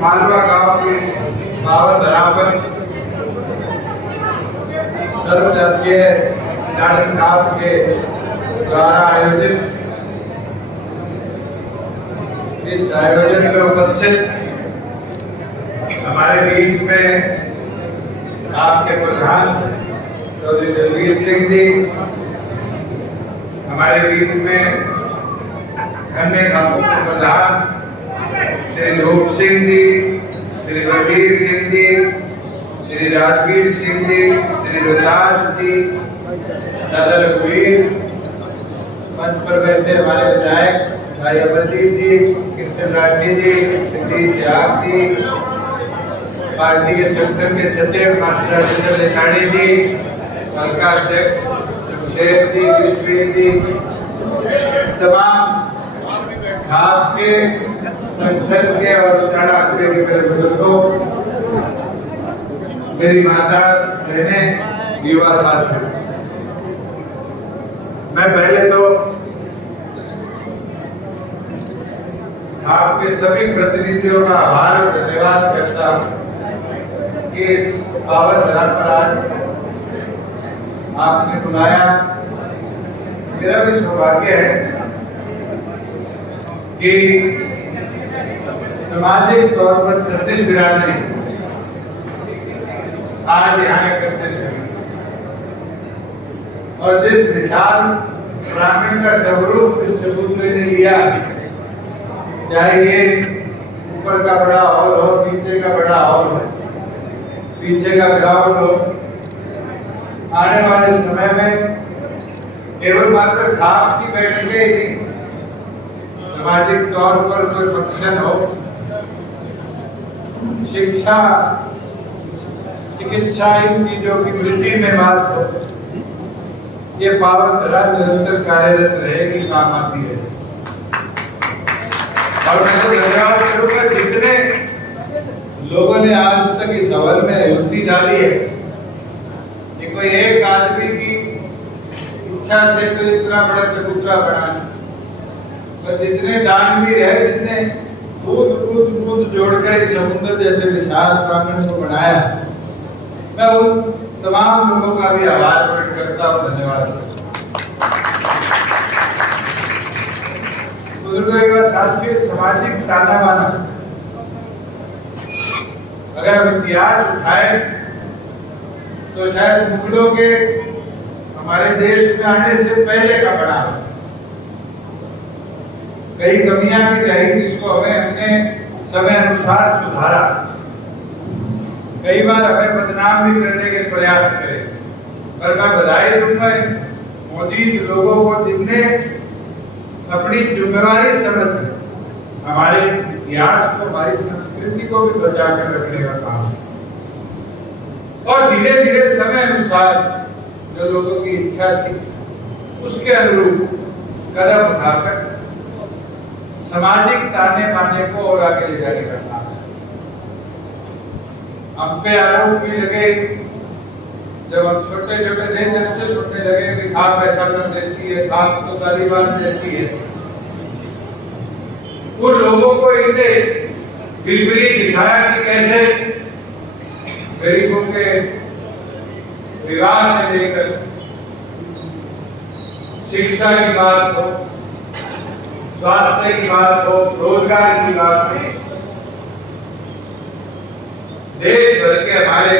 मालवा गांव के पावन धरा पर सर्वजातीय नाटक साहब के द्वारा आयोजित इस आयोजन में उपस्थित हमारे बीच में आपके प्रधान चौधरी दलवीर सिंह जी, हमारे बीच में अन्य प्रधान श्री रूप सिंह जी, श्री बलबीर सिंह जी, श्री राजवीर सिंह जी, श्री रोहतास जी, दादा रघुवीर, मंच पर बैठे हमारे विधायक भाई अमरजीत जी, कीर्तन राठी जी, सिद्धि त्याग जी, पार्टी के संगठन के सचिव मास्टर राजेंद्र लेखाड़ी जी, हल्का अध्यक्ष शमशेर जी, विश्ववीर जी, तमाम आपके संगठन के और के मेरे बुजुर्गों, मेरी माता बहनें, युवा साथियों, मैं पहले तो आपके सभी प्रतिनिधियों का आभार और धन्यवाद करता हूं कि इस पावन धरा पर आज आपने बुलाया। मेरा भी सौभाग्य है कि सामाजिक तौर पर छत्तीस बिरादरी आज यहाँ एकत्रित हुई और जिस विशाल ग्रामीण का स्वरूप इस चबूतरे ने लिया, चाहे ये ऊपर का बड़ा हॉल हो, नीचे का बड़ा हॉल हो, पीछे का ग्राउंड हो, आने वाले समय में केवल मात्र खाप की बैठकें ही नहीं, सामाजिक तौर पर कोई फंक्शन हो, शिक्षा, चिकित्सा, इन चीजों की वृद्धि में बात हो, ये पावन धरा निरंतर कार्यरत रहेगी, काम आती है। और मैं तो धन्यवाद करूंगा जितने लोगों ने आज तक इस हवन में युक्ति डाली है कि कोई एक आदमी की इच्छा से तो इतना बड़ा चबूतरा बना, और जितने दान भी रहे, जितने बूंद जोड़कर इस समुद्र जैसे विशाल प्रांगण को बनाया, मैं उन तमाम लोगों का भी आभार प्रकट करता हूँ, धन्यवाद। बुजुर्गों, साथियों, सामाजिक ताना बाना अगर हम इतिहास उठाए तो शायद मुगलों के हमारे देश में आने से पहले का बना, कई कमियां भी रही जिसको हमने समय अनुसार सुधारा, कई बार हमें बदनाम भी करने के प्रयास करे, पर मैं बधाई दूंगा मोदी लोगों को जिनने अपनी जिम्मेवारी समझ कर हमारे इतिहास को, हमारी संस्कृति को भी बचा कर रखने का काम, और धीरे धीरे समय अनुसार जो लोगों की इच्छा थी उसके अनुरूप कदम उठाकर सामाजिक ताने बाने को और आगे ले जाने का काम है। हम पे आरोप भी लगे, जब हम छोटे छोटे थे, जब से छोटे लगे कि खाप ऐसा कर देती है, खाप तो तालिबान जैसी है, उन लोगों को इनने बिल्कुल दिखाया कि कैसे गरीबों के विवाह से लेकर शिक्षा की बात हो, स्वास्थ्य की बात हो, रोजगार की बात हो, देश भर के हमारे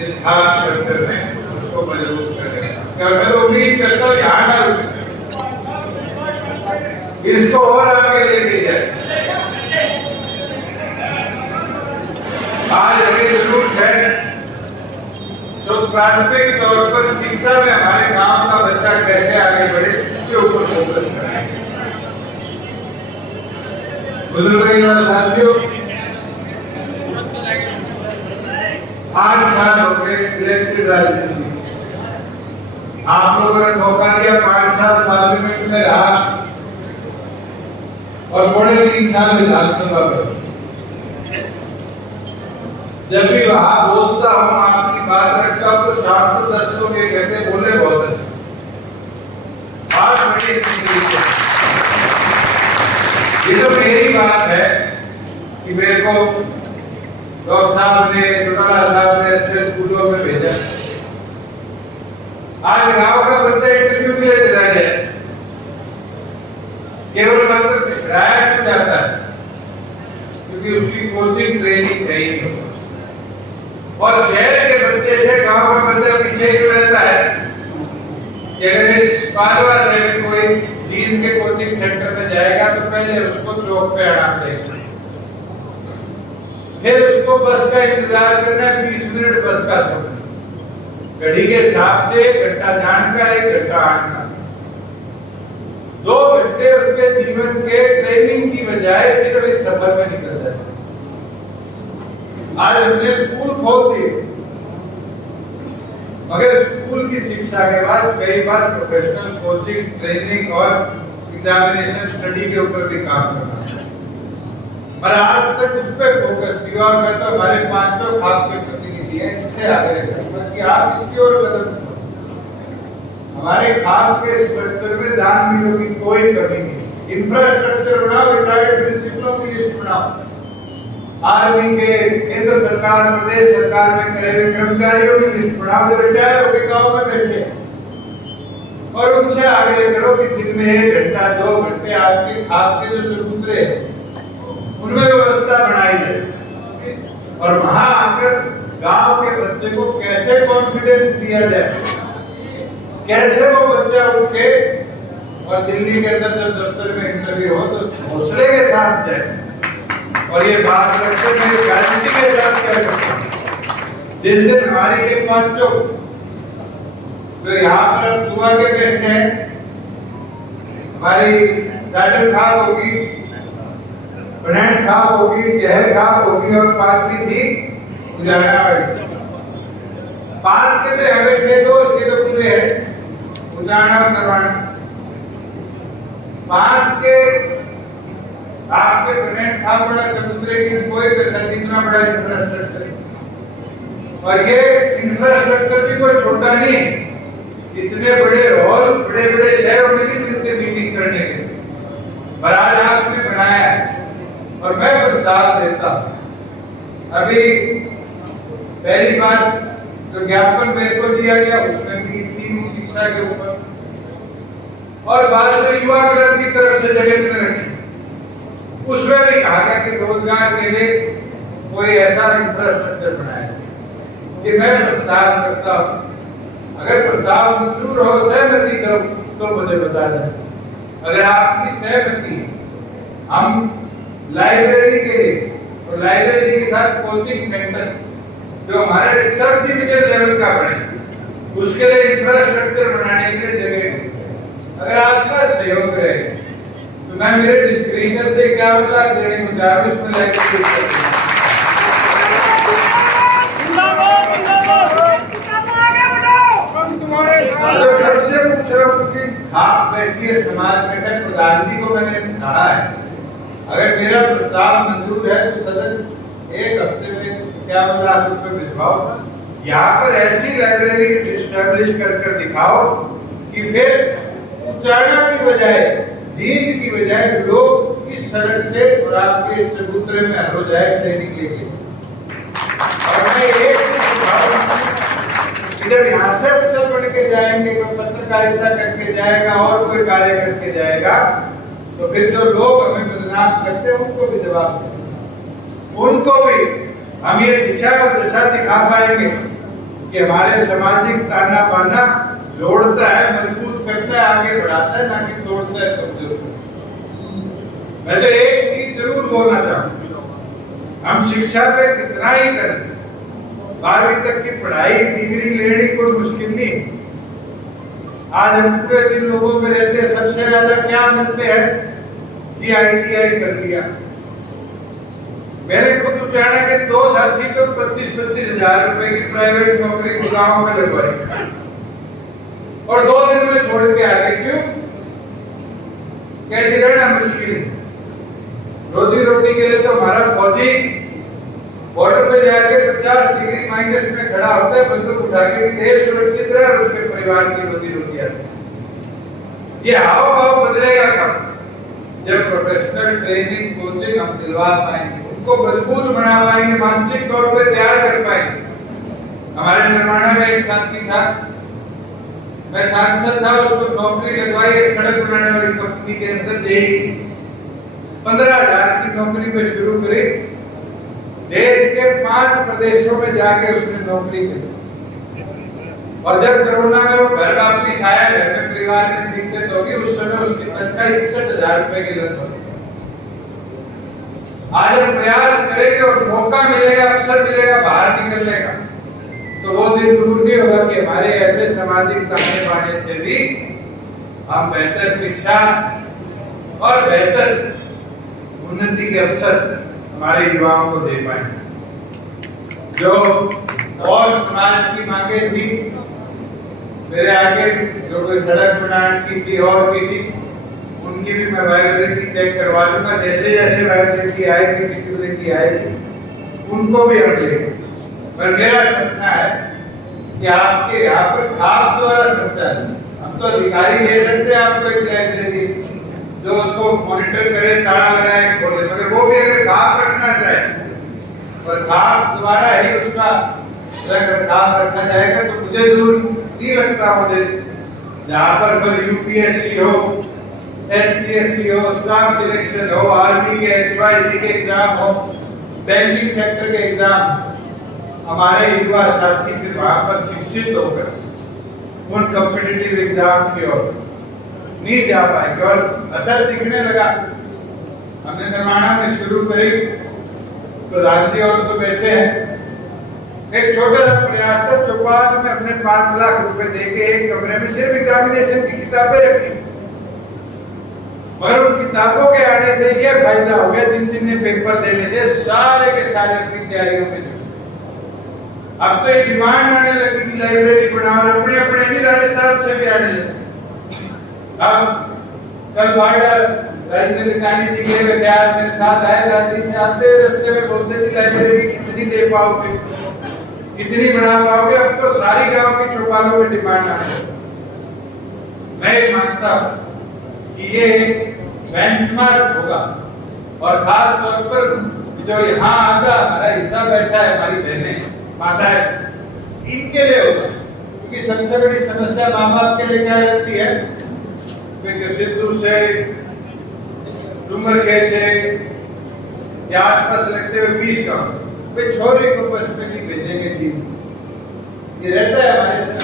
इस खास क्षेत्र में उसको मजबूत करेगा। मैं तो उम्मीद करता हूँ यहाँ ना रुके, इसको और आगे लेके जाए। आज हमें जरूरत है तो प्राथमिक तौर पर शिक्षा में हमारे गांव का बच्चा कैसे आगे बढ़े इसके ऊपर फोकस करें। बुजुर्गों और साथियों, 8 साल हो गए इलेक्टेड राजनीति, आप लोगों ने धोखा दिया। 5 साल पार्लियामेंट में रहा और पौने 3 साल विधानसभा में। जब भी वहां बोलता हूं, आपकी बात रखता हूं, तो शाम को 10 लोग ये कहते बोले बहुत अच्छे। आज बड़ी ये तो मेरी बात है कि मेरे को डॉक्टर साहब ने, डोटाला साहब ने अच्छे स्कूलों में भेजा। आज गांव का बच्चा इंटरव्यू के लिए चला जाए, केवल मात्र पिछड़ाया क्यों जाता है? क्योंकि उसकी कोचिंग ट्रेनिंग कहीं नहीं होती। और शहर के बच्चे से गांव का बच्चा पीछे क्यों रहता है कि अगर इस पालवा से भी कोई जींद के कोचिंग सेंटर में जाएगा तो पहले उसको चौक पे आना पड़ेगा, फिर उसको बस का इंतजार करना है 20 मिनट बस का समय, घड़ी के हिसाब से 1 घंटा जाने का 1 घंटा आने का, 2 घंटे उसके जीवन के ट्रेनिंग की बजाय सिर्फ इस सफर में निकल जाते। आज हमने स्कूल खोल दिए, मगर स्कूल की शिक्षा के बाद कई बार प्रोफेशनल कोचिंग, ट्रेनिंग और एग्जामिनेशन स्टडी के ऊपर भी काम करना है। पर आज तक उस पर फोकस किया और मैं तो हमारे 500 खास के प्रतिनिधि हैं, इनसे आग्रह करूंगा कि आप इसकी ओर कदम करो। हमारे खाप के स्ट्रक्चर में दान नीतियों की कोई कमी नहीं। इंफ्रास्ट्रक्चर बनाओ, रिटायर्ड प्रिंसिपलों की लिस्ट बनाओ, आर्मी के, केंद्र सरकार, प्रदेश सरकार में करे हुए कर्मचारियों की लिस्ट बनाओ जो रिटायर होकर गांव में बैठे, और उनसे आग्रह करो कि दिन में 1 घंटा 2 घंटे आपके खाप के जो चबूतरे उनमें व्यवस्था बनाई जाए और वहां आकर गांव के बच्चे को कैसे कॉन्फिडेंस दिया जाए, कैसे वो बच्चा उठ के और दिल्ली के अंदर जब दफ्तर में इंटरव्यू हो तो हौसले के साथ जाए। और ये बात रखकर मैं गारंटी के साथ कह सकता हूं, जिस दिन हमारी ये 5 तो यहाँ पर हम दुआ के कहते हैं, हमारी गार्डन खाप होगी, बनान खाप होगी, जहर खाप होगी और 5वीं थी उजाड़ा वाली। 5 के लिए हमें थे 2 के तो पूरे हैं उजाड़ा और करवाना। 5 के आपके बनान खाप बड़ा चबूतरे की कोई कसर, इतना बड़ा इंफ्रास्ट्रक्चर, और ये इंफ्रास्ट्रक्चर भी कोई छोटा नहीं है। इतने बड़े हॉल बड़े बड़े शहरों में नहीं मिलते मीटिंग करने के, पर आज आपने बनाया है और मैं प्रस्ताव देता हूं। अभी पहली बार जो ज्ञापन मेरे को दिया गया उसमें भी थी शिक्षा के ऊपर, और बाद में युवा क्लब की तरफ से जगत में रखी, उसमें भी कहा गया कि रोजगार के लिए कोई ऐसा इंफ्रास्ट्रक्चर बनाए कि मैं प्रस्ताव करता हूं। अगर प्रस्ताव मंजूर हो, सहमति दो तो मुझे बता दें। अगर आपकी सहमति, हम लाइब्रेरी के लिए और लाइब्रेरी के साथ कोचिंग सेंटर जो हमारे सब डिवीजन लेवल का बने, उसके लिए इंफ्रास्ट्रक्चर बनाने के लिए जगह, अगर आपका सहयोग रहे तो मैं मेरे डिस्क्रिप्शन से 51 लाख देने को चाह रहा हूं। इसमें लाइब्रेरी सबसे पूछ रहा हूँ कि आप बैठिए, समाज बैठक, प्रधान जी को मैंने कहा है अगर मेरा प्रस्ताव मंजूर है तो सदन 1 हफ्ते में 51 लाख रुपए भिजवाओ, यहाँ पर ऐसी लाइब्रेरी एस्टैब्लिश कर दिखाओ कि फिर उचाड़ा की बजाय, जींद की बजाय लोग इस सड़क से और आपके चबूतरे में हर रोज आए ट्रेनिंग लेके। और मैं एक जब यहाँ से अफसर बन के जाएंगे, कोई पत्रकारिता करके जाएगा और कोई कार्य करके जाएगा, तो फिर जो लोग हमें बदनाम करते हैं उनको भी जवाब दें, उनको भी हम ये दिशा और दशा दिखा पाएंगे कि हमारे सामाजिक ताना बाना जोड़ता है, मजबूत करता है, आगे बढ़ाता है, ना कि तोड़ता है, कमजोर करता है। मैं तो एक चीज जरूर बोलना चाहूंगा, हम शिक्षा पे कितना ही करें, 12वीं तक की पढ़ाई डिग्री लेनी कोई मुश्किल नहीं। आज हम पूरे दिन लोगों में रहते हैं, सबसे ज्यादा क्या मिलते हैं कि ITI कर लिया। मैंने खुद जाना कि 2 साथी को 25-25 हजार रुपए की प्राइवेट नौकरी गुड़गांव में लगवाई और 2 दिन में छोड़ के आ गए। क्यों? कहती रहना मुश्किल है। रोजी रोटी के लिए तो हमारा फौजी बॉर्डर पे जाके 50 डिग्री माइनस में खड़ा होता है बंदूक उठा के कि देश सुरक्षित रहे और उसके परिवार की रोजी रोटी आती। ये हाव भाव बदलेगा कब? जब प्रोफेशनल ट्रेनिंग कोचिंग हम दिलवा पाएंगे, उनको मजबूत बना पाएंगे, मानसिक तौर पे तैयार कर पाएंगे। हमारे निर्माणा में एक साथी था, मैं सांसद था, उसको नौकरी लगवाई एक सड़क बनाने वाली कंपनी के अंदर जेई 15,000 की नौकरी पे शुरू करी। देश के 5 प्रदेशों में जाके उसने नौकरी की और जब कोरोना में वो घर वापस आया, घर में परिवार में दिक्कत होगी, उस समय उसकी तनख्वाह 61,000 रुपए की लग गई। आज हम प्रयास करेंगे और मौका मिलेगा, अवसर मिलेगा बाहर निकलने का, तो वो दिन दूर नहीं होगा कि हमारे ऐसे सामाजिक ताने बाने से भी हम बेहतर शिक्षा और बेहतर उन्नति के अवसर हमारे युवाओं को दे पाए। जो और समाज की मांगे थी मेरे आगे, जो कोई सड़क बनाने की थी और की थी, उनकी भी मैं वायबिलिटी चेक करवा लूंगा। जैसे जैसे वायबिलिटी आएगी, फिजिबिलिटी आएगी, उनको भी हम लेंगे। पर मेरा सपना है कि आपके यहाँ पर खाप द्वारा संचालित, हम तो अधिकारी ले सकते हैं आपको एक लाइब्रेरी जो उसको मॉनिटर करे, ताला लगाए, खोले, मगर वो भी अगर खाप रखना चाहे और खाप द्वारा ही उसका अगर काम रखा जाएगा तो मुझे दूर नहीं लगता, मुझे जहाँ पर UPSC हो, HPSC हो, स्टाफ सिलेक्शन हो, आर्मी के XYZ के एग्जाम हो, बैंकिंग सेक्टर के एग्जाम, हमारे युवा साथी फिर वहां पर शिक्षित होकर उन कॉम्पिटिटिव एग्जाम की ओर नहीं जा पाएंगे और असर दिखने लगा। हमने निर्माणा में शुरू करी, प्रधानमंत्री और तो बैठे हैं, एक छोटा सा प्रयास था, चौपाल में हमने 5 लाख रुपए देके एक कमरे में सिर्फ एग्जामिनेशन की किताबें रखी। और उन किताबों के आने से ये फायदा हो गया, जिन ने पेपर देने थे सारे के सारे अपनी तैयारियों में। अब तो ये डिमांड आने लगी कि लाइब्रेरी बनाओ, अपने अपने नहीं राजस्थान से भी आने लगे। अब कल राजेंद्र कानी जी के विद्यार्थी मेरे साथ आए, राजनी से आते रास्ते में बोलते थे लाइब्रेरी कितनी दे पाओगे, कितनी बना पाओगे? अब तो सारी गांव की चौपालों में डिमांड आ रही है। मैं मानता हूं कि ये बेंचमार्क होगा और खास तौर पर जो यहाँ आधा हमारा हिस्सा बैठा है, हमारी बहनें माताएं, इनके लिए होगा। क्योंकि सबसे बड़ी समस्या माँ बाप के लिए क्या रहती है कि सिद्धू से, डूंगरके से या आसपास लगते हुए 20 गाँव वे छोरे को बस में नहीं भेजेंगे जी, ये रहता है हमारे साथ।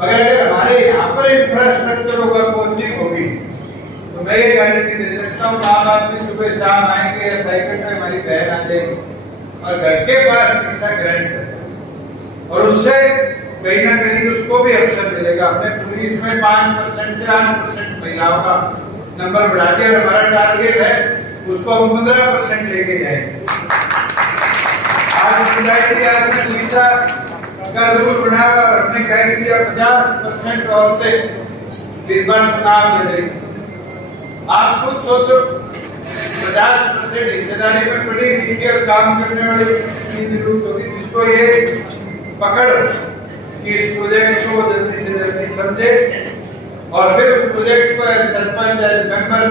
मगर अगर हमारे यहाँ पर इंफ्रास्ट्रक्चर होगा, कोचिंग होगी, तो मैं ये गारंटी दे सकता हूँ माँ बाप भी सुबह शाम आएंगे या साइकिल पे हमारी बहन आ जाएगी और घर के पास शिक्षा ग्रहण करें और उससे कहीं ना कहीं उसको भी अवसर मिलेगा। हमने पुलिस में 5% से 8% महिलाओं का नंबर बढ़ा दिया और हमारा टारगेट है उसको हम 15% लेके जाएंगे। आज शिक्षा का रूल बनाया और हमने कह दिया 50% औरतें इस बार चुनाव लड़ेंगी। आप खुद सोचो, 50% हिस्सेदारी में पढ़ी लिखी और काम करने वाली जरूरत होगी, जिसको ये पकड़ कि इस प्रोजेक्ट को जल्दी से जल्दी समझे और फिर उस प्रोजेक्ट को सरपंच मेंबर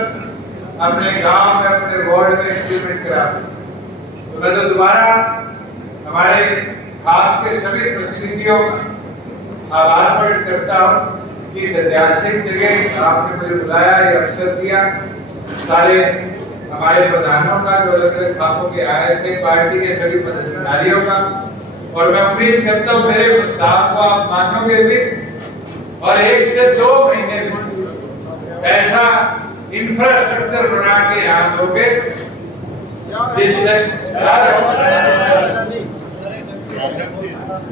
अपने गांव में, अपने वार्ड में इम्प्लीमेंट करा। तो मैं तो दोबारा हमारे आपके सभी प्रतिनिधियों का आभार प्रकट करता हूँ कि इस ऐतिहासिक जगह आपने मुझे बुलाया, ये अवसर दिया। सारे हमारे प्रधानों का जो अलग अलग खापों के आए थे, पार्टी के सभी पदाधिकारियों का, और मैं उम्मीद करता हूँ मेरे प्रस्ताव को आप मानोगे भी और 1 से 2 महीने में ऐसा इंफ्रास्ट्रक्चर बना के यहाँ दोगे जिससे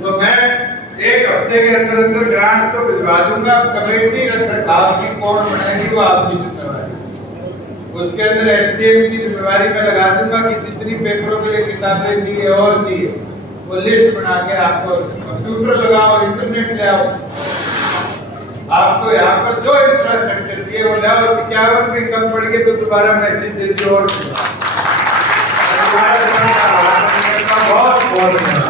तो मैं एक हफ्ते के अंदर अंदर ग्रांट तो भिजवा दूंगा। कमेटी रखरखाव की कौन बनाएगी वो आपकी जिम्मेवारी, उसके अंदर एसडीएम की जिम्मेवारी मैं लगा दूंगा कि जितनी पेपरों के लिए किताबें चाहिए और चाहिए वो लिस्ट बना के आपको कंप्यूटर लगाओ, इंटरनेट ले आओ, आपको यहाँ पर जो इंफ्रास्ट्रक्चर चाहिए वो लाओ। 51 भी कम पड़ गए तो दोबारा मैसेज दे दो। और बहुत बहुत